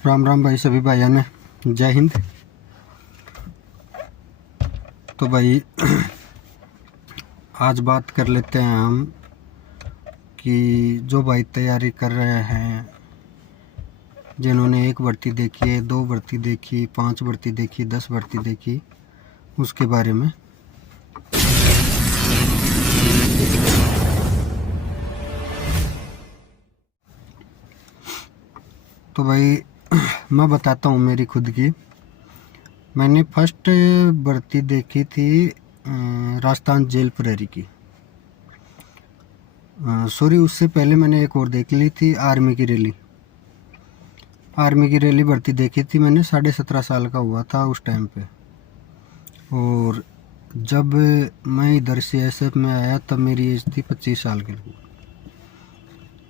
राम राम भाई, सभी भाइयों ने जय हिंद। तो भाई आज बात कर लेते हैं हम कि जो भाई तैयारी कर रहे हैं, जिन्होंने 1 भर्ती देखी है, 2 भर्ती देखी, 5 भर्ती देखी, 10 भर्ती देखी, उसके बारे में। तो भाई मैं बताता हूँ मेरी खुद की। मैंने फर्स्ट भर्ती देखी थी राजस्थान जेल प्रहरी की। सॉरी, उससे पहले मैंने एक और देख ली थी, आर्मी की रैली। आर्मी की रैली भर्ती देखी थी मैंने, 17.5 साल का हुआ था उस टाइम पे। और जब मैं इधर से एसएफ में आया तब मेरी एज थी 25 साल की।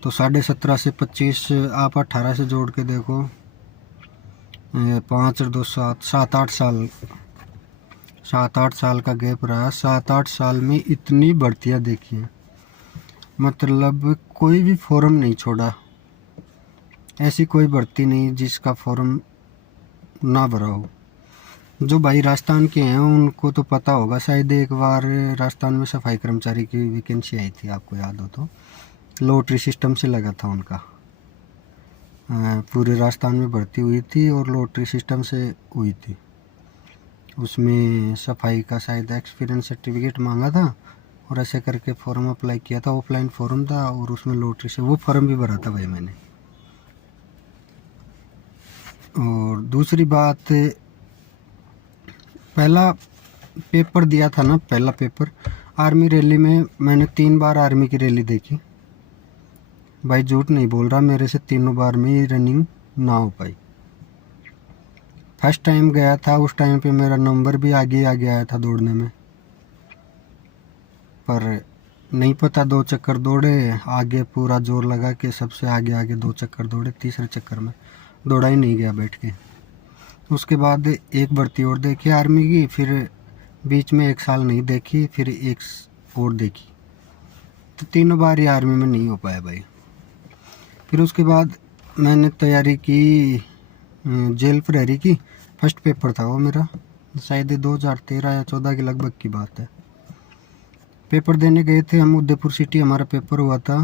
तो 17.5 से 25 आप 18 से जोड़ के देखो, 5 और 2 7, 7-8 साल, 7-8 साल का गैप रहा। 7-8 साल में इतनी भर्तियाँ देखी हैं, मतलब कोई भी फॉर्म नहीं छोड़ा। ऐसी कोई भर्ती नहीं जिसका फॉर्म ना भरा हो। जो भाई राजस्थान के हैं उनको तो पता होगा, शायद एक बार राजस्थान में सफाई कर्मचारी की वैकेंसी आई थी, आपको याद हो तो। लॉटरी सिस्टम से लगा था उनका, पूरे राजस्थान में भर्ती हुई थी और लॉटरी सिस्टम से हुई थी। उसमें सफाई का शायद एक्सपीरियंस सर्टिफिकेट मांगा था और ऐसे करके फॉर्म अप्लाई किया था। ऑफलाइन फॉर्म था और उसमें लॉटरी से वो फॉर्म भी भरा था भाई मैंने। और दूसरी बात, पहला पेपर दिया था ना, पहला पेपर आर्मी रैली में, मैंने 3 बार आर्मी की रैली देखी। भाई झूठ नहीं बोल रहा, मेरे से तीनों बार में रनिंग ना हो पाई। फर्स्ट टाइम गया था, उस टाइम पे मेरा नंबर भी आगे आया था दौड़ने में, पर नहीं पता 2 चक्कर दौड़े आगे, पूरा जोर लगा के सबसे आगे 2 चक्कर दौड़े, तीसरे चक्कर में दौड़ा ही नहीं गया बैठ के। उसके बाद एक भर्ती और देखी आर्मी की, फिर बीच में 1 साल नहीं देखी, फिर एक और देखी। तो तीनों बार ही आर्मी में नहीं हो पाया भाई। फिर उसके बाद मैंने तैयारी की जेल प्रहरी की। फर्स्ट पेपर था वो मेरा, शायद 2013 या 14 के लगभग की बात है। पेपर देने गए थे हम, उदयपुर सिटी हमारा पेपर हुआ था।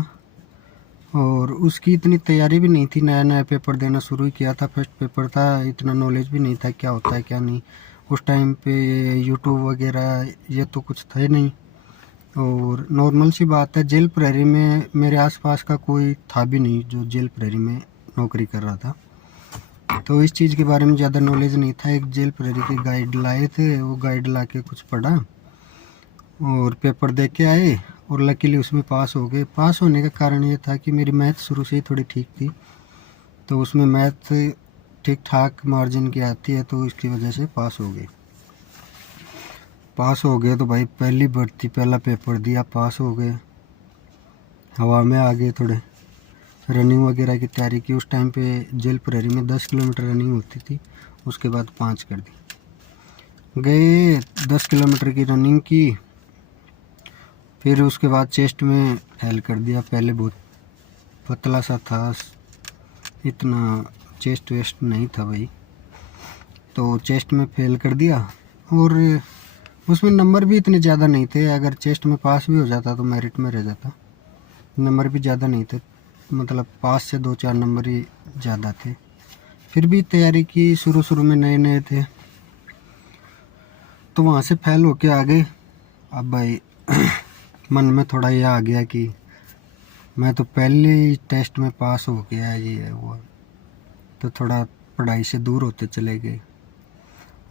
और उसकी इतनी तैयारी भी नहीं थी, नया नया पेपर देना शुरू ही किया था, फर्स्ट पेपर था, इतना नॉलेज भी नहीं था क्या होता है क्या नहीं। उस टाइम पे यूट्यूब वगैरह ये तो कुछ था ही नहीं। और नॉर्मल सी बात है, जेल प्रहरी में मेरे आसपास का कोई था भी नहीं जो जेल प्रहरी में नौकरी कर रहा था, तो इस चीज़ के बारे में ज़्यादा नॉलेज नहीं था। एक जेल प्रहरी के गाइड लाए थे, वो गाइड ला के कुछ पढ़ा और पेपर दे के आए और लकीली उसमें पास हो गए। पास होने का कारण ये था कि मेरी मैथ शुरू से ही थोड़ी ठीक थी, तो उसमें मैथ ठीक ठाक मार्जिन की आती है, तो इसकी वजह से पास हो गए। पास हो गए तो भाई पहली भर्ती, पहला पेपर दिया, पास हो गए, हवा में आ गए थोड़े। रनिंग वगैरह की तैयारी की। उस टाइम पे जेल प्रहरी में 10 किलोमीटर रनिंग होती थी, उसके बाद 5 कर दी। गए 10 किलोमीटर की रनिंग की, फिर उसके बाद चेस्ट में फेल कर दिया। पहले बहुत पतला सा था, इतना चेस्ट वेस्ट नहीं था भाई, तो चेस्ट में फेल कर दिया। और उसमें नंबर भी इतने ज़्यादा नहीं थे, अगर चेस्ट में पास भी हो जाता तो मेरिट में रह जाता। नंबर भी ज़्यादा नहीं थे, मतलब पास से 2-4 नंबर ही ज़्यादा थे। फिर भी तैयारी की, शुरू में नए नए थे, तो वहाँ से फेल होके आ गए। अब भाई मन में थोड़ा ये आ गया कि मैं तो पहले ही टेस्ट में पास हो गया, ये है वो, तो थोड़ा पढ़ाई से दूर होते चले गए।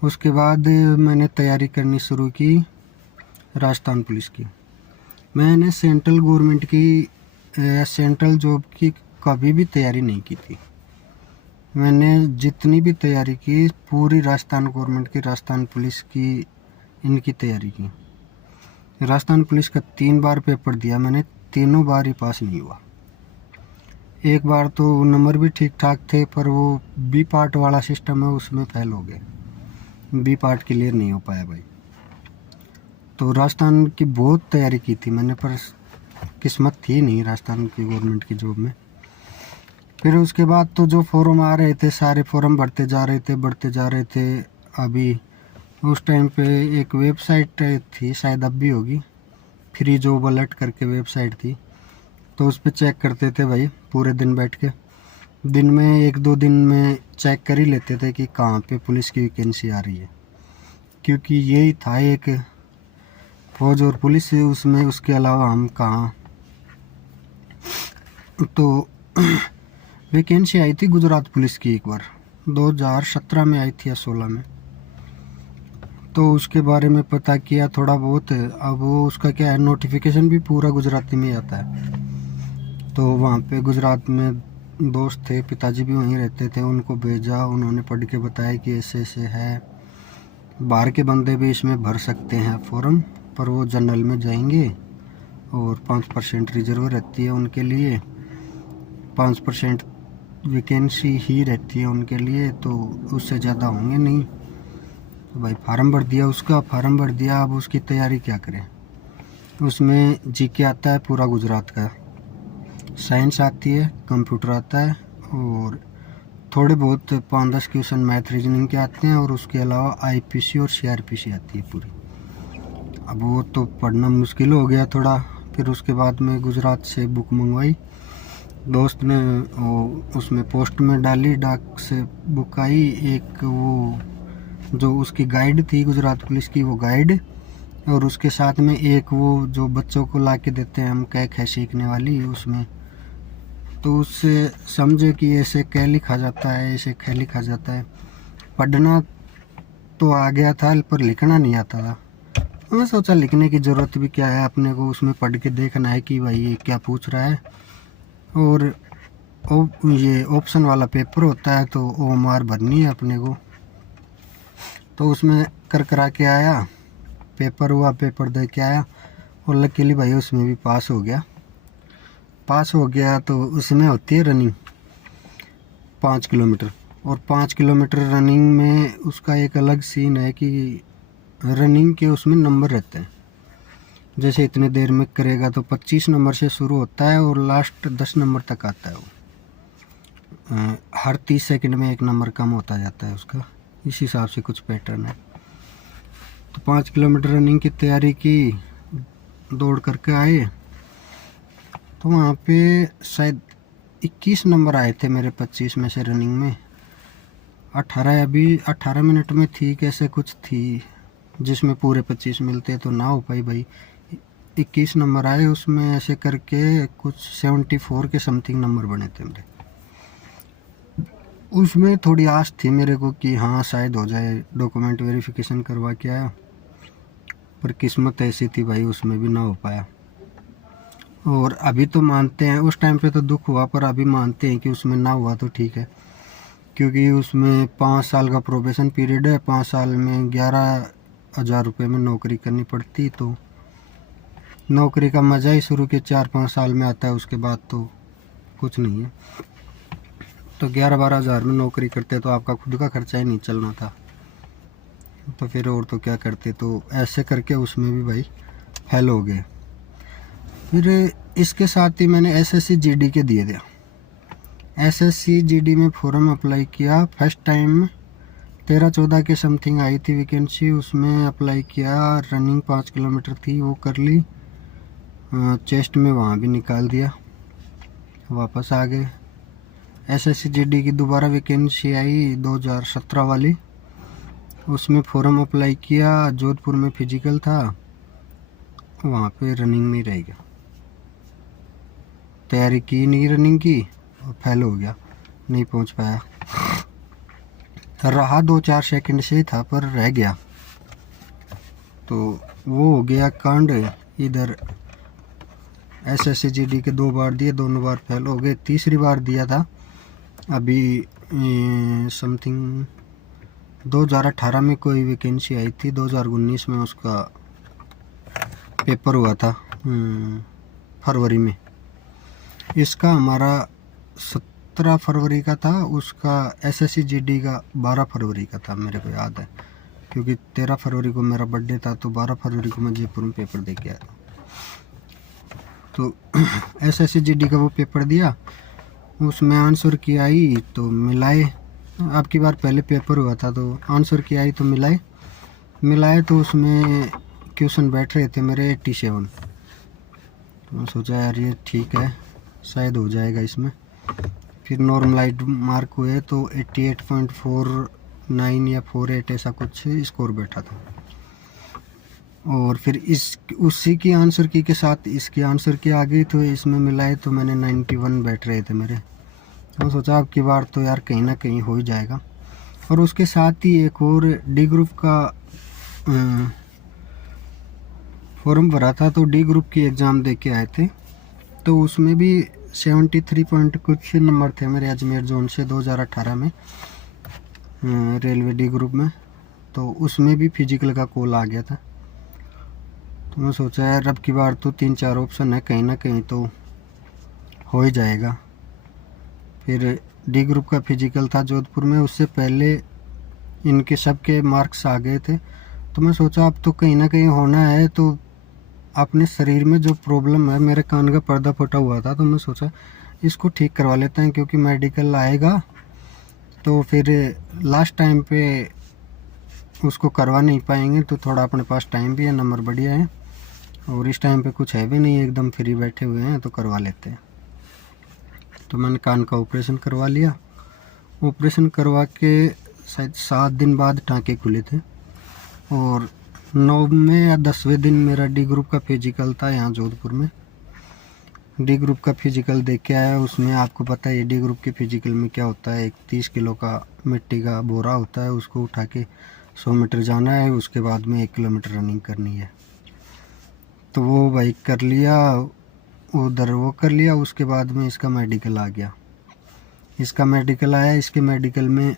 उसके बाद मैंने तैयारी करनी शुरू की राजस्थान पुलिस की। मैंने सेंट्रल गवर्नमेंट की, सेंट्रल जॉब की कभी भी तैयारी नहीं की थी। मैंने जितनी भी तैयारी की पूरी राजस्थान गवर्नमेंट की, राजस्थान पुलिस की, इनकी तैयारी की। राजस्थान पुलिस का 3 बार पेपर दिया मैंने, तीनों बार ही पास नहीं हुआ। एक बार तो नंबर भी ठीक ठाक थे, पर वो बी पार्ट वाला सिस्टम है, उसमें फेल हो गए, बी पार्ट क्लियर नहीं हो पाया भाई। तो राजस्थान की बहुत तैयारी की थी मैंने, पर किस्मत थी नहीं राजस्थान की गवर्नमेंट की जॉब में। फिर उसके बाद तो जो फॉर्म आ रहे थे सारे फॉर्म भरते जा रहे थे। अभी उस टाइम पे एक वेबसाइट थी, शायद अब भी होगी, फ्री जॉब अलर्ट करके वेबसाइट थी, तो उस पर चेक करते थे भाई पूरे दिन बैठ के। दिन में 1-2 दिन में चेक कर ही लेते थे कि कहाँ पे पुलिस की वैकेंसी आ रही है, क्योंकि यही था एक फौज और पुलिस, उसमें उसके अलावा हम कहाँ। तो वैकेंसी आई थी गुजरात पुलिस की एक बार 2017 में आई थी या 16 में, तो उसके बारे में पता किया थोड़ा बहुत। अब वो उसका क्या है, नोटिफिकेशन भी पूरा गुजराती में आता है। तो वहाँ पे गुजरात में दोस्त थे, पिताजी भी वहीं रहते थे, उनको भेजा, उन्होंने पढ़ के बताया कि ऐसे ऐसे है, बाहर के बंदे भी इसमें भर सकते हैं फॉर्म, पर वो जनरल में जाएंगे और 5% रिजर्व रहती है उनके लिए, 5% वैकेंसी ही रहती है उनके लिए, तो उससे ज़्यादा होंगे नहीं। तो भाई फार्म भर दिया, उसका फार्म भर दिया। अब उसकी तैयारी क्या करें, उसमें जीके आता है पूरा गुजरात का, साइंस आती है, कंप्यूटर आता है, और थोड़े बहुत 5-10 क्वेश्चन मैथ रीजनिंग के आते हैं, और उसके अलावा आईपीसी और सीआरपीसी आती है पूरी। अब वो तो पढ़ना मुश्किल हो गया थोड़ा। फिर उसके बाद में गुजरात से बुक मंगवाई, दोस्त ने उसमें पोस्ट में डाली, डाक से बुक आई। एक वो जो उसकी गाइड थी गुजरात पुलिस की, वो गाइड, और उसके साथ में एक वो जो बच्चों को ला के देते हैं हम, कैक है सीखने वाली, उसमें तो उससे समझे कि ऐसे कै लिखा जाता है, ऐसे कै लिखा जाता है। पढ़ना तो आ गया था पर लिखना नहीं आता था। मैं सोचा लिखने की ज़रूरत भी क्या है, अपने को उसमें पढ़ के देखना है कि भाई ये क्या पूछ रहा है। और ये ऑप्शन वाला पेपर होता है, तो OMR भरनी है अपने को। तो उसमें करा के आया, पेपर हुआ, पेपर दे के आया, और लकीली भाई उसमें भी पास हो गया। तो उसमें होती है रनिंग 5 किलोमीटर, और 5 किलोमीटर रनिंग में उसका एक अलग सीन है कि रनिंग के उसमें नंबर रहते हैं। जैसे इतने देर में करेगा तो 25 नंबर से शुरू होता है और लास्ट 10 नंबर तक आता है वो। हर 30 सेकंड में 1 नंबर कम होता जाता है उसका, इस हिसाब से कुछ पैटर्न है। तो 5 किलोमीटर रनिंग की तैयारी की, दौड़ करके आए, तो वहाँ पे शायद 21 नंबर आए थे मेरे 25 में से रनिंग में। 18 मिनट में थी, कैसे कुछ थी, जिसमें पूरे 25 मिलते तो ना हो पाई भाई। 21 नंबर आए, उसमें ऐसे करके कुछ 74 के समथिंग नंबर बने थे मेरे। उसमें थोड़ी आस थी मेरे को कि हाँ शायद हो जाए, डॉक्यूमेंट वेरिफिकेशन करवा के आया, पर किस्मत ऐसी थी भाई उसमें भी ना हो पाया। और अभी तो मानते हैं, उस टाइम पे तो दुख हुआ, पर अभी मानते हैं कि उसमें ना हुआ तो ठीक है, क्योंकि उसमें 5 साल का प्रोबेशन पीरियड है, 5 साल में 11,000 रुपये में नौकरी करनी पड़ती। तो नौकरी का मज़ा ही शुरू के 4-5 साल में आता है, उसके बाद तो कुछ नहीं है। तो 11-12 हज़ार में नौकरी करते तो आपका खुद का खर्चा ही नहीं चलना था, तो फिर और तो क्या करते। तो ऐसे करके उसमें भी भाई फेल हो गए। फिर इसके साथ ही मैंने SSC GD के दिए थे। SSC GD में फॉर्म अप्लाई किया, फर्स्ट टाइम 13-14 के समथिंग आई थी वैकेंसी, उसमें अप्लाई किया। रनिंग 5 किलोमीटर थी, वो कर ली, चेस्ट में वहाँ भी निकाल दिया, वापस आ गए। SSC GD की दोबारा वैकेंसी आई 2017 वाली, उसमें फॉर्म अप्लाई किया, जोधपुर में फिजिकल था, वहाँ पे रनिंग में रह गया। तैयारी की नहीं रनिंग की, और फेल हो गया, नहीं पहुँच पाया। रहा 2-4 सेकंड से था, पर रह गया। तो वो हो गया कांड। इधर SSC GD के 2 बार दिए, दोनों बार फेल हो गए। तीसरी बार दिया था अभी समथिंग 2018 में कोई वैकेंसी आई थी, 2019 में उसका पेपर हुआ था फरवरी में। इसका हमारा 17 फरवरी का था, उसका SSC GD का 12 फरवरी का था, मेरे को याद है, क्योंकि 13 फरवरी को मेरा बर्थडे था, तो 12 फरवरी को मैं जयपुर में पेपर दे के आया था। तो SSC GD का वो पेपर दिया, उसमें आंसर की आई तो मिलाए, आपकी बार पहले पेपर हुआ था तो आंसर की आई तो मिलाए तो उसमें क्वेश्चन बैठ रहे थे मेरे 87। तो मैं सोचा यार ये ठीक है, शायद हो जाएगा इसमें। फिर नॉर्मलाइज्ड मार्क हुए तो 88.49 या 48 ऐसा कुछ स्कोर बैठा था। और फिर उसी की आंसर की के साथ इसकी आंसर की आ गई तो इसमें मिलाए तो मैंने 91 बैठ रहे थे मेरे। तो सोचा अब की बार तो यार कहीं ना कहीं हो ही जाएगा। और उसके साथ ही एक और डी ग्रुप का फॉर्म भरा था, तो डी ग्रुप की एग्ज़ाम दे के आए थे। तो उसमें भी 73 पॉइंट कुछ नंबर थे मेरे अजमेर जोन से 2018 में रेलवे डी ग्रुप में। तो उसमें भी फिजिकल का कॉल आ गया था। तो मैं सोचा यार अब की बार तो 3-4 ऑप्शन है, कहीं ना कहीं तो हो ही जाएगा। फिर डी ग्रुप का फिजिकल था जोधपुर में, उससे पहले इनके सबके मार्क्स आ गए थे। तो मैं सोचा अब तो कहीं ना कहीं होना है, तो अपने शरीर में जो प्रॉब्लम है, मेरे कान का पर्दा फटा हुआ था, तो मैं सोचा इसको ठीक करवा लेते हैं, क्योंकि मेडिकल आएगा तो फिर लास्ट टाइम पे उसको करवा नहीं पाएंगे। तो थोड़ा अपने पास टाइम भी है, नंबर बढ़िया है और इस टाइम पे कुछ है भी नहीं, एकदम फ्री बैठे हुए हैं, तो करवा लेते हैं। तो मैंने कान का ऑपरेशन करवा लिया। ऑपरेशन करवा के शायद 7 दिन बाद टाँके खुले थे और 9वें या 10वें दिन मेरा डी ग्रुप का फिजिकल था यहाँ जोधपुर में। डी ग्रुप का फिजिकल देख के आया। उसमें आपको पता है डी ग्रुप के फिजिकल में क्या होता है, एक 30 किलो का मिट्टी का बोरा होता है, उसको उठा के 100 मीटर जाना है, उसके बाद में 1 किलोमीटर रनिंग करनी है। तो वो भाई कर लिया, उधर वो कर लिया। उसके बाद में इसका मेडिकल आ गया। इसका मेडिकल आया, इसके मेडिकल में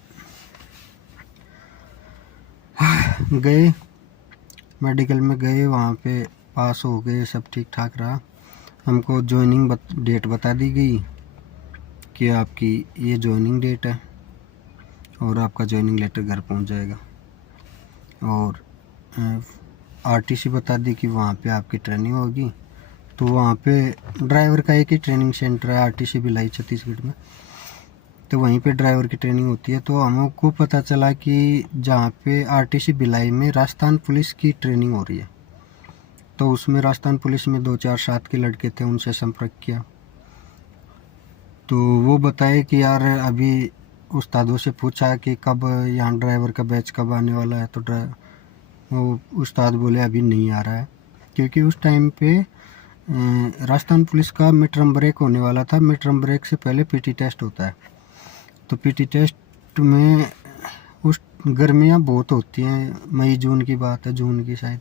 गए, मेडिकल में गए, वहाँ पे पास हो गए, सब ठीक ठाक रहा। हमको ज्वाइनिंग डेट बता दी गई कि आपकी ये ज्वाइनिंग डेट है और आपका ज्वाइनिंग लेटर घर पहुँच जाएगा। और आरटीसी बता दी कि वहाँ पे आपकी ट्रेनिंग होगी। तो वहाँ पे ड्राइवर का एक ही ट्रेनिंग सेंटर है, आरटीसी भिलाई छत्तीसगढ़ में, तो वहीं पे ड्राइवर की ट्रेनिंग होती है। तो हमको पता चला कि जहाँ पे आरटीसी भिलाई में राजस्थान पुलिस की ट्रेनिंग हो रही है, तो उसमें राजस्थान पुलिस में 2-4 साथ के लड़के थे, उनसे संपर्क किया। तो वो बताए कि यार अभी उस्तादों से पूछा कि कब यहाँ ड्राइवर का बैच कब आने वाला है, तो वो उस्ताद बोले अभी नहीं आ रहा है, क्योंकि उस टाइम पे राजस्थान पुलिस का मिड टर्म ब्रेक होने वाला था। मिड टर्म ब्रेक से पहले पीटी टेस्ट होता है। तो पीटी टेस्ट में उस गर्मियाँ बहुत होती हैं, मई जून की बात है, जून की शायद।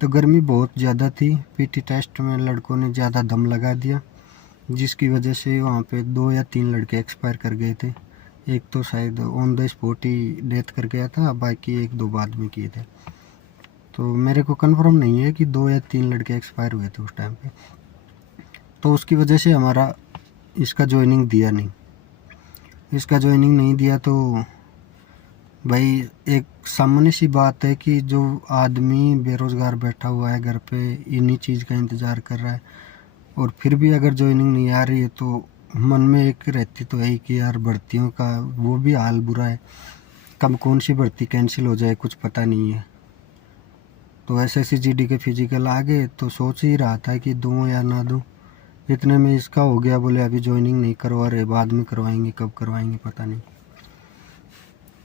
तो गर्मी बहुत ज़्यादा थी, पीटी टेस्ट में लड़कों ने ज़्यादा दम लगा दिया, जिसकी वजह से वहाँ पे 2 या 3 लड़के एक्सपायर कर गए थे। एक तो शायद on the spot he death कर गया था, बाकी 1-2 बाद में किए थे। तो मेरे को कंफर्म नहीं है कि 2 या 3 लड़के एक्सपायर हुए थे उस टाइम पे। तो उसकी वजह से हमारा इसका ज्वाइनिंग दिया नहीं। इसका ज्वाइनिंग नहीं दिया तो भाई एक सामान्य सी बात है कि जो आदमी बेरोज़गार बैठा हुआ है घर पे, इन्हीं चीज़ का इंतज़ार कर रहा है, और फिर भी अगर ज्वाइनिंग नहीं आ रही है तो मन में एक रहती तो है कि यार भर्तियों का वो भी हाल बुरा है, कब कौन सी भर्ती कैंसिल हो जाए कुछ पता नहीं है। तो SSC-GD के फिजिकल आ गए तो सोच ही रहा था कि दूँ या ना दूँ। इतने में इसका हो गया, बोले अभी ज्वाइनिंग नहीं करवा रहे, बाद में करवाएंगे, कब करवाएंगे पता नहीं।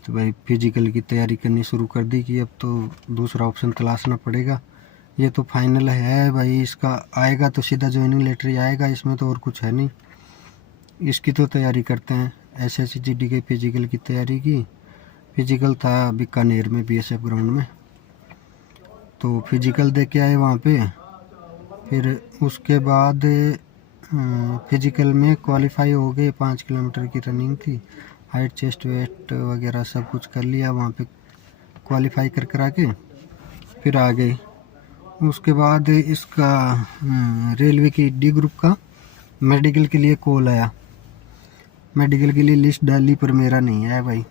तो भाई फिजिकल की तैयारी करनी शुरू कर दी कि अब तो दूसरा ऑप्शन तलाशना पड़ेगा। ये तो फाइनल है भाई, इसका आएगा तो सीधा ज्वाइनिंग लेटर ही आएगा, इसमें तो और कुछ है नहीं। इसकी तो तैयारी करते हैं। SSC-GD के फिजिकल की तैयारी की। फिजिकल था बीकानेर में BSF ग्राउंड में, तो फिजिकल दे के आए वहाँ पे। फिर उसके बाद फिजिकल में क्वालिफाई हो गए, 5 किलोमीटर की रनिंग थी, हाइट चेस्ट वेट वगैरह सब कुछ कर लिया वहाँ पे, क्वालिफाई कर करा के फिर आ गए। उसके बाद इसका रेलवे की डी ग्रुप का मेडिकल के लिए कॉल आया। मेडिकल के लिए लिस्ट डाली पर मेरा नहीं आया भाई,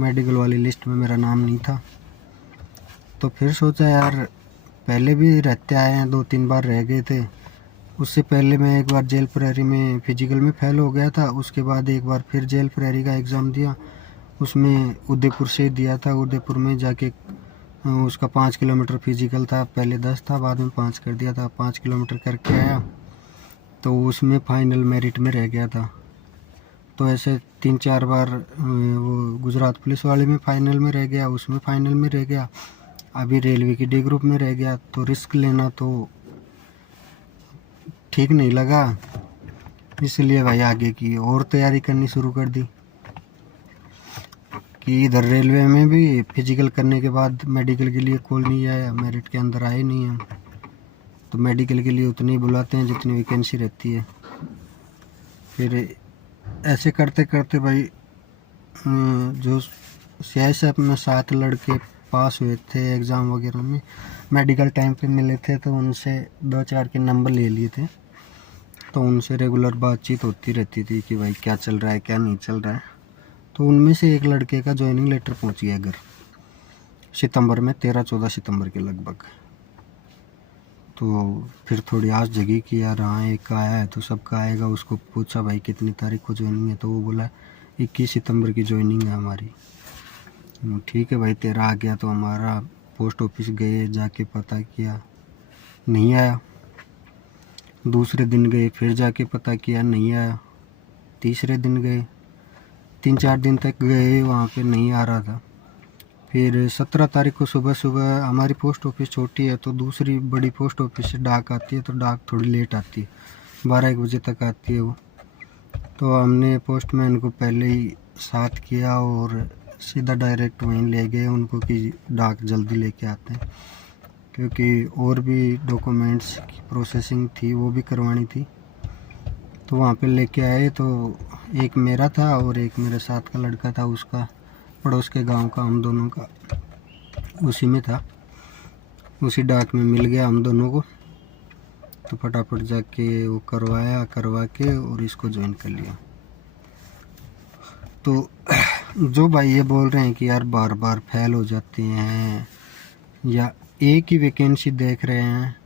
मेडिकल वाली लिस्ट में मेरा नाम नहीं था। तो फिर सोचा यार पहले भी रहते आए हैं, 2-3 बार रह गए थे, उससे पहले मैं एक बार जेल प्रहरी में फिजिकल में फेल हो गया था, उसके बाद एक बार फिर जेल प्रहरी का एग्ज़ाम दिया, उसमें उदयपुर से दिया था। उदयपुर में जाके उसका 5 किलोमीटर फिजिकल था, पहले 10 था, बाद में 5 कर दिया था। 5 किलोमीटर करके आया तो उसमें फाइनल मेरिट में रह गया था। तो ऐसे 3-4 बार वो गुजरात पुलिस वाले में फाइनल में रह गया, उसमें फाइनल में रह गया, अभी रेलवे की डी ग्रुप में रह गया। तो रिस्क लेना तो ठीक नहीं लगा, इसलिए भाई आगे की और तैयारी करनी शुरू कर दी कि इधर रेलवे में भी फिजिकल करने के बाद मेडिकल के लिए कॉल नहीं आया, मेरिट के अंदर आए नहीं हैं। तो मेडिकल के लिए उतनी बुलाते हैं जितनी वैकेंसी रहती है। फिर ऐसे करते करते भाई जो CISF में 7 लड़के पास हुए थे एग्ज़ाम वगैरह में, मेडिकल टाइम पे मिले थे, तो उनसे 2-4 के नंबर ले लिए थे। तो उनसे रेगुलर बातचीत होती रहती थी कि भाई क्या चल रहा है क्या नहीं चल रहा है। तो उनमें से एक लड़के का ज्वाइनिंग लेटर पहुंच गया घर सितंबर में, 13-14 सितंबर के लगभग। तो फिर थोड़ी आस जगी कि यार हाँ एक का आया है तो सबका आएगा। उसको पूछा भाई कितनी तारीख को ज्वाइनिंग है, तो वो बोला 21 सितंबर की ज्वाइनिंग है हमारी। ठीक है भाई तेरा आ गया। तो हमारा पोस्ट ऑफिस गए, जाके पता किया, नहीं आया। दूसरे दिन गए, फिर जाके पता किया, नहीं आया। तीसरे दिन गए, 3-4 दिन तक गए, वहाँ पे नहीं आ रहा था। फिर 17 तारीख को सुबह सुबह, हमारी पोस्ट ऑफिस छोटी है तो दूसरी बड़ी पोस्ट ऑफिस से डाक आती है, तो डाक थोड़ी लेट आती है, 12-1 बजे तक आती है वो। तो हमने पोस्टमैन को पहले ही साथ किया और सीधा डायरेक्ट वहीं ले गए उनको कि डाक जल्दी लेके आते हैं, क्योंकि और भी डॉक्यूमेंट्स की प्रोसेसिंग थी वो भी करवानी थी। तो वहाँ पे लेके आए, तो एक मेरा था और एक मेरे साथ का लड़का था, उसका पड़ोस के गांव का, हम दोनों का उसी में था, उसी डाक में मिल गया हम दोनों को। तो फटाफट जाके वो करवा के और इसको ज्वाइन कर लिया। तो जो भाई ये बोल रहे हैं कि यार बार बार फेल हो जाते हैं या एक ही वैकेंसी देख रहे हैं,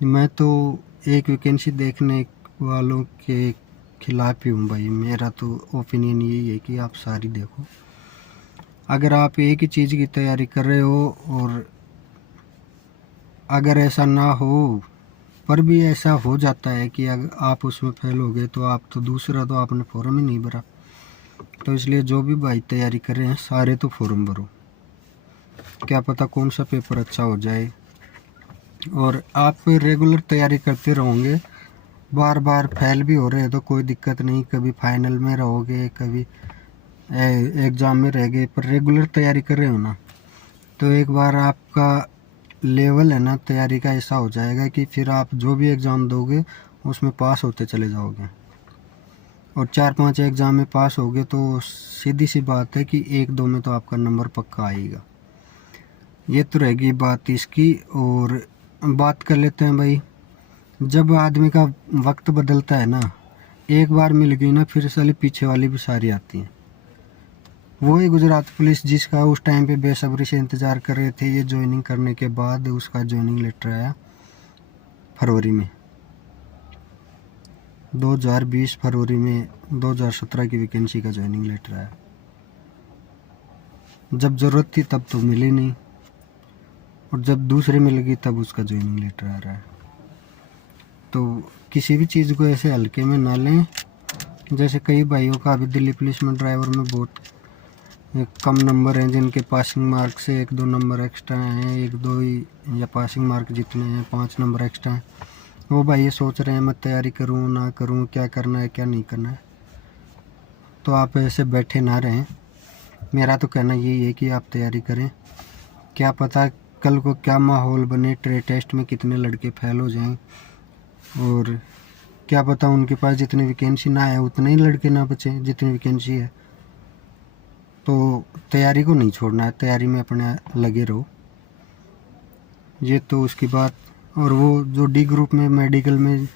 मैं तो एक वैकेंसी देखने वालों के खिलाफ ही हूँ भाई। मेरा तो ओपिनियन यही है कि आप सारी देखो। अगर आप एक ही चीज़ की तैयारी कर रहे हो और अगर ऐसा ना हो, पर भी ऐसा हो जाता है कि अगर आप उसमें फेल हो गए तो आप तो दूसरा तो आपने फॉर्म ही नहीं भरा। तो इसलिए जो भी भाई तैयारी कर रहे हैं सारे तो फॉर्म भरो, क्या पता कौन सा पेपर अच्छा हो जाए। और आप रेगुलर तैयारी करते रहोगे, बार बार फेल भी हो रहे हैं तो कोई दिक्कत नहीं, कभी फाइनल में रहोगे, कभी एग्ज़ाम में रह गए, पर रेगुलर तैयारी कर रहे हो ना, तो एक बार आपका लेवल है ना तैयारी का ऐसा हो जाएगा कि फिर आप जो भी एग्ज़ाम दोगे उसमें पास होते चले जाओगे। और 4-5 एग्ज़ाम में पास होगे तो सीधी सी बात है कि 1-2 में तो आपका नंबर पक्का आएगा। ये तो रहेगी बात इसकी। और बात कर लेते हैं भाई, जब आदमी का वक्त बदलता है ना, एक बार मिल गई ना फिर साली पीछे वाली भी सारी आती हैं। वही गुजरात पुलिस जिसका उस टाइम पे बेसब्री से इंतज़ार कर रहे थे, ये ज्वाइनिंग करने के बाद उसका ज्वाइनिंग लेटर आया फरवरी में, 2020 फरवरी में 2017 की वैकेंसी का ज्वाइनिंग लेटर आया। जब ज़रूरत थी तब तो मिली नहीं, और जब दूसरे मिल गई तब उसका ज्वाइनिंग लेटर आ रहा है। तो किसी भी चीज़ को ऐसे हल्के में ना लें। जैसे कई भाइयों का अभी दिल्ली पुलिस में ड्राइवर में बहुत कम नंबर हैं, जिनके पासिंग मार्क से 1-2 नंबर एक्स्ट्रा हैं, 1-2 ही, या पासिंग मार्क जितने हैं 5 नंबर एक्स्ट्रा हैं। वो भाई ये सोच रहे हैं मैं तैयारी करूँ ना करूँ, क्या करना है क्या नहीं करना है। तो आप ऐसे बैठे ना रहें। मेरा तो कहना यही है कि आप तैयारी करें, क्या पता कल को क्या माहौल बने, टेस्ट में कितने लड़के फेल हो जाएं, और क्या पता उनके पास जितनी वैकेंसी ना है उतने ही लड़के ना बचे जितनी वैकेंसी है। तो तैयारी को नहीं छोड़ना है, तैयारी में अपने लगे रहो। ये तो उसकी बात। और वो जो डी ग्रुप में मेडिकल में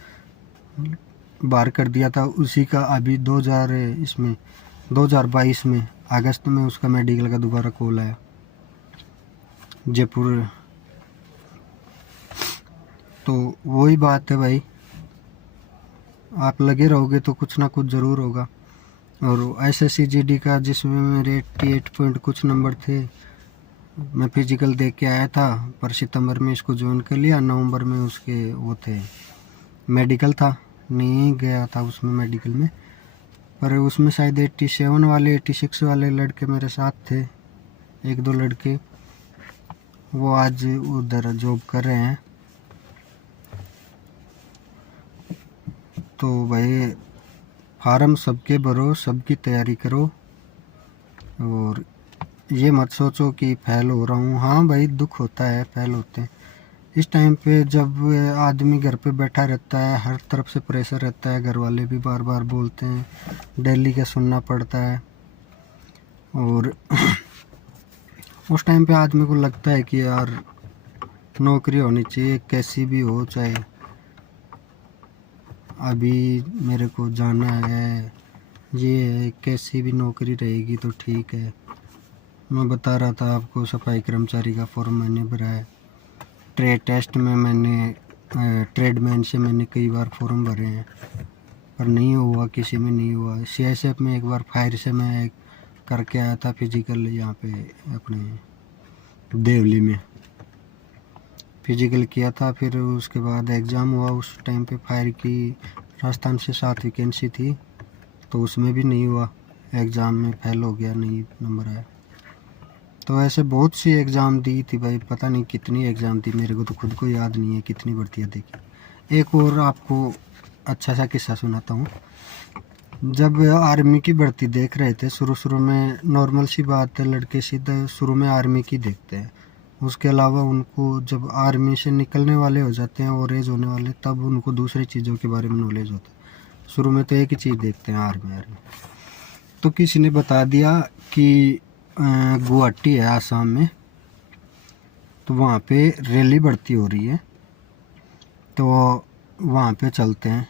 बाहर कर दिया था, उसी का अभी 2022 में अगस्त में उसका मेडिकल का दोबारा कॉल आया जयपुर। तो वही बात है भाई, आप लगे रहोगे तो कुछ ना कुछ ज़रूर होगा। और SSC GD का जिसमें मेरे 88 पॉइंट कुछ नंबर थे, मैं फिजिकल दे के आया था, पर सितंबर में इसको ज्वाइन कर लिया। नवंबर में उसके वो थे, मेडिकल था, नहीं गया था उसमें मेडिकल में। पर उसमें शायद 87 वाले 86 वाले लड़के मेरे साथ थे, एक दो लड़के, वो आज उधर जॉब कर रहे हैं। तो भाई फार्म सबके भरो, सबकी तैयारी करो, और ये मत सोचो कि फेल हो रहा हूँ। हाँ भाई, दुख होता है, फेल होते हैं। इस टाइम पे जब आदमी घर पे बैठा रहता है, हर तरफ से प्रेशर रहता है, घर वाले भी बार बार बोलते हैं, डेली का सुनना पड़ता है। और उस टाइम पे आदमी को लगता है कि यार नौकरी होनी चाहिए, कैसी भी हो, चाहे अभी मेरे को जाना है, ये है, कैसी भी नौकरी रहेगी तो ठीक है। मैं बता रहा था आपको, सफाई कर्मचारी का फॉर्म मैंने भरा है। ट्रेड टेस्ट में मैंने ट्रेडमैन से मैंने कई बार फॉर्म भरे हैं, पर नहीं हुआ, किसी में नहीं हुआ। CSF में एक बार फायर से मैं करके आया था फिजिकल, यहाँ पे अपने देवली में फिजिकल किया था। फिर उसके बाद एग्ज़ाम हुआ, उस टाइम पे फायर की राजस्थान से 7 वैकेंसी थी, तो उसमें भी नहीं हुआ, एग्ज़ाम में फेल हो गया, नहीं नंबर आया। तो ऐसे बहुत सी एग्ज़ाम दी थी भाई, पता नहीं कितनी एग्ज़ाम दी, मेरे को तो खुद को याद नहीं है कितनी भर्तियाँ देखी। एक और आपको अच्छा सा किस्सा सुनाता हूँ। जब आर्मी की भर्ती देख रहे थे, शुरू में नॉर्मल सी बात है, लड़के सीधे शुरू में आर्मी की देखते हैं। उसके अलावा उनको जब आर्मी से निकलने वाले हो जाते हैं और एज होने वाले, तब उनको दूसरी चीज़ों के बारे में नॉलेज होता है। शुरू में तो एक ही चीज़ देखते हैं, आर्मी आर्मी। तो किसी ने बता दिया कि गुवाहाटी है आसाम में, तो वहाँ पे रैली भर्ती हो रही है, तो वहाँ पे चलते हैं।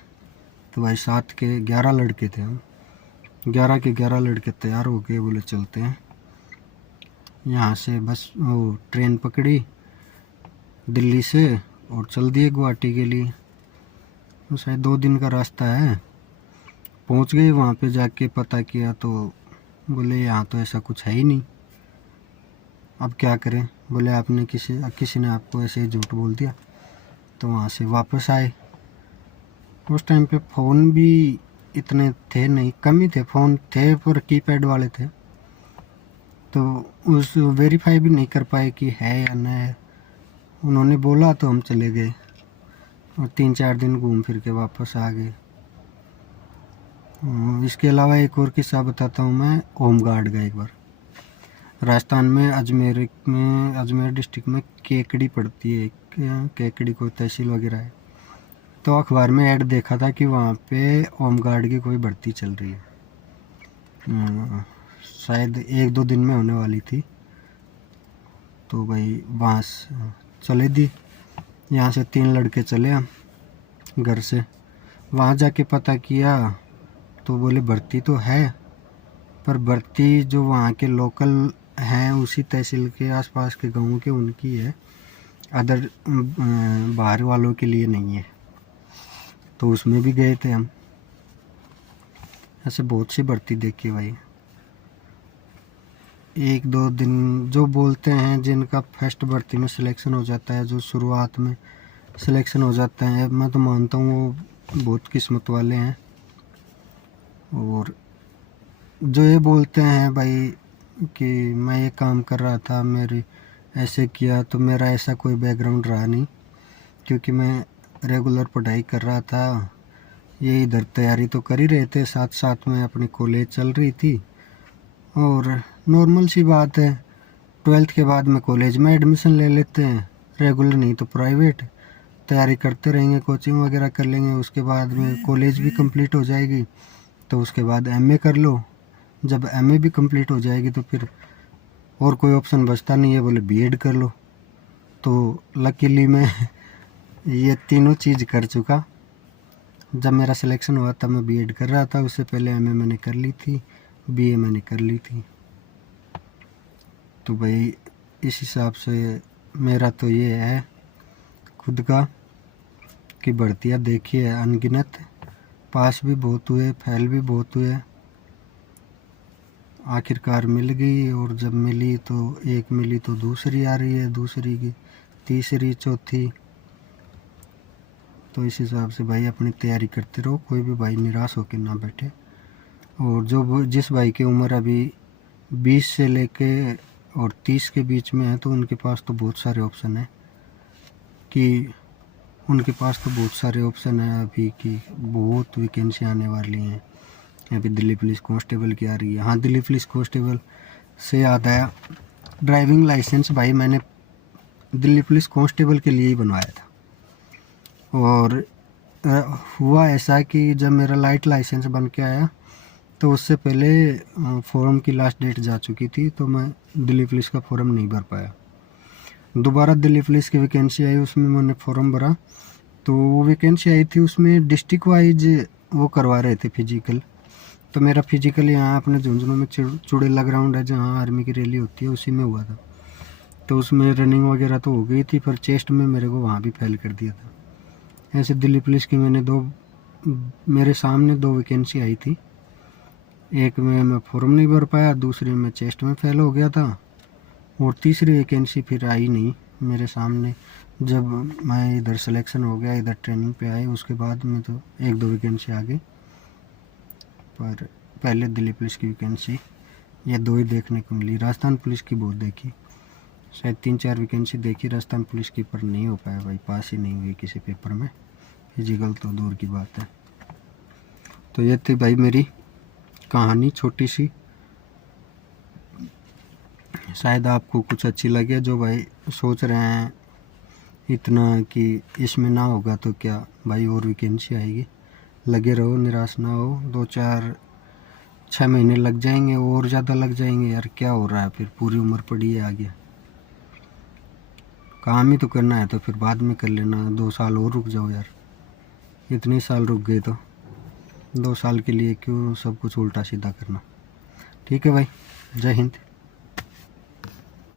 तो भाई 7 के 11 लड़के थे हम, 11 के 11 लड़के तैयार हो गए, बोले चलते हैं। यहाँ से बस वो ट्रेन पकड़ी दिल्ली से और चल दिए गुवाहाटी के लिए। तो शायद 2 दिन का रास्ता है। पहुँच गए, वहाँ पे जाके पता किया तो बोले यहाँ तो ऐसा कुछ है ही नहीं, अब क्या करें। बोले आपने किसी ने आपको ऐसे ही झूठ बोल दिया। तो वहाँ से वापस आए। उस टाइम पे फ़ोन भी इतने थे नहीं, कम ही थे फ़ोन, थे पर कीपैड वाले थे, तो उस वेरीफाई भी नहीं कर पाए कि है या नहीं है। उन्होंने बोला तो हम चले गए और 3-4 दिन घूम फिर के वापस आ गए। इसके अलावा एक और किस्सा बताता हूँ मैं, होमगार्ड का। एक बार राजस्थान में अजमेर डिस्ट्रिक्ट में केकड़ी पड़ती है, केकड़ी कोई तहसील वगैरह है। तो अखबार में ऐड देखा था कि वहाँ पे होमगार्ड की कोई भर्ती चल रही है, शायद 1-2 दिन में होने वाली थी। तो भाई वहाँ चले दी, यहाँ से 3 लड़के चले हम घर से। वहाँ जाके पता किया तो बोले भर्ती तो है, पर भर्ती जो वहाँ के लोकल हैं, उसी तहसील के आसपास के गाँव के, उनकी है, अदर बाहर वालों के लिए नहीं है। तो उसमें भी गए थे हम। ऐसे बहुत सी भर्ती देखी भाई। 1-2 दिन जो बोलते हैं, जिनका फर्स्ट भर्ती में सिलेक्शन हो जाता है, जो शुरुआत में सिलेक्शन हो जाता है, मैं तो मानता हूँ वो बहुत किस्मत वाले हैं। और जो ये बोलते हैं भाई कि मैं ये काम कर रहा था, मेरी ऐसे किया, तो मेरा ऐसा कोई बैकग्राउंड रहा नहीं, क्योंकि मैं रेगुलर पढ़ाई कर रहा था। ये इधर तैयारी तो कर ही रहे थे, साथ साथ में अपनी कॉलेज चल रही थी। और नॉर्मल सी बात है, 12th के बाद में कॉलेज में एडमिशन ले लेते हैं, रेगुलर नहीं तो प्राइवेट। तैयारी करते रहेंगे, कोचिंग वगैरह कर लेंगे, उसके बाद में कॉलेज भी कंप्लीट हो जाएगी, तो उसके बाद MA कर लो। जब MA भी कंप्लीट हो जाएगी तो फिर और कोई ऑप्शन बचता नहीं है, बोले BEd कर लो। तो लकीली मैं ये तीनों चीज़ कर चुका। जब मेरा सिलेक्शन हुआ तब मैं BEd कर रहा था, उससे पहले MA मैंने कर ली थी, BA मैंने कर ली थी। तो भाई इस हिसाब से मेरा तो ये है खुद का कि भर्तियाँ देखी है अनगिनत, पास भी बहुत हुए, फेल भी बहुत हुए, आखिरकार मिल गई। और जब मिली तो एक मिली तो दूसरी आ रही है, दूसरी की तीसरी, चौथी। तो इस हिसाब से भाई अपनी तैयारी करते रहो, कोई भी भाई निराश होकर ना बैठे। और जिस भाई की उम्र अभी 20 से लेके और 30 के बीच में है, तो उनके पास तो बहुत सारे ऑप्शन है अभी की बहुत वैकेंसी आने वाली हैं। अभी दिल्ली पुलिस कांस्टेबल की आ रही है। हाँ, दिल्ली पुलिस कांस्टेबल से याद आया, ड्राइविंग लाइसेंस भाई मैंने दिल्ली पुलिस कांस्टेबल के लिए ही बनवाया था। और हुआ ऐसा कि जब मेरा लाइट लाइसेंस बन के आया तो उससे पहले फॉर्म की लास्ट डेट जा चुकी थी, तो मैं दिल्ली पुलिस का फॉर्म नहीं भर पाया। दोबारा दिल्ली पुलिस की वैकेंसी आई, उसमें मैंने फॉर्म भरा। तो वो वैकेंसी आई थी, उसमें डिस्ट्रिक्ट वाइज वो करवा रहे थे फिजिकल। तो मेरा फिजिकल यहाँ अपने झुंझुनू में चुड़ैला ग्राउंड है जहाँ आर्मी की रैली होती है, उसी में हुआ था। तो उसमें रनिंग वगैरह तो हो गई थी, पर चेस्ट में मेरे को वहाँ भी फेल कर दिया था। ऐसे दिल्ली पुलिस की मेरे सामने 2 वैकेंसी आई थी। एक में मैं फॉर्म नहीं भर पाया, दूसरे में चेस्ट में फेल हो गया था, और तीसरी वैकेंसी फिर आई नहीं मेरे सामने। जब मैं इधर सिलेक्शन हो गया, इधर ट्रेनिंग पे आए, उसके बाद में तो 1-2 वैकेंसी आ गई। पर पहले दिल्ली पुलिस की वैकेंसी ये 2 ही देखने को मिली। राजस्थान पुलिस की बहुत देखी, शायद 3-4 वैकेंसी देखी राजस्थान पुलिस की, पर नहीं हो पाया भाई, पास ही नहीं हुई किसी पेपर में। फिजिकल तो दूर की बात है। तो ये थी भाई मेरी कहानी छोटी सी, शायद आपको कुछ अच्छी लगे। जो भाई सोच रहे हैं इतना कि इसमें ना होगा तो क्या भाई, और वैकेंसी आएगी, लगे रहो, निराश ना हो। 2-4-6 महीने लग जाएंगे और ज़्यादा लग जाएंगे यार, क्या हो रहा है, फिर पूरी उम्र पड़ी है आगे, काम ही तो करना है, तो फिर बाद में कर लेना। 2 साल और रुक जाओ यार, इतने साल रुक गए तो 2 साल के लिए क्यों सब कुछ उल्टा सीधा करना। ठीक है भाई, जय हिंद।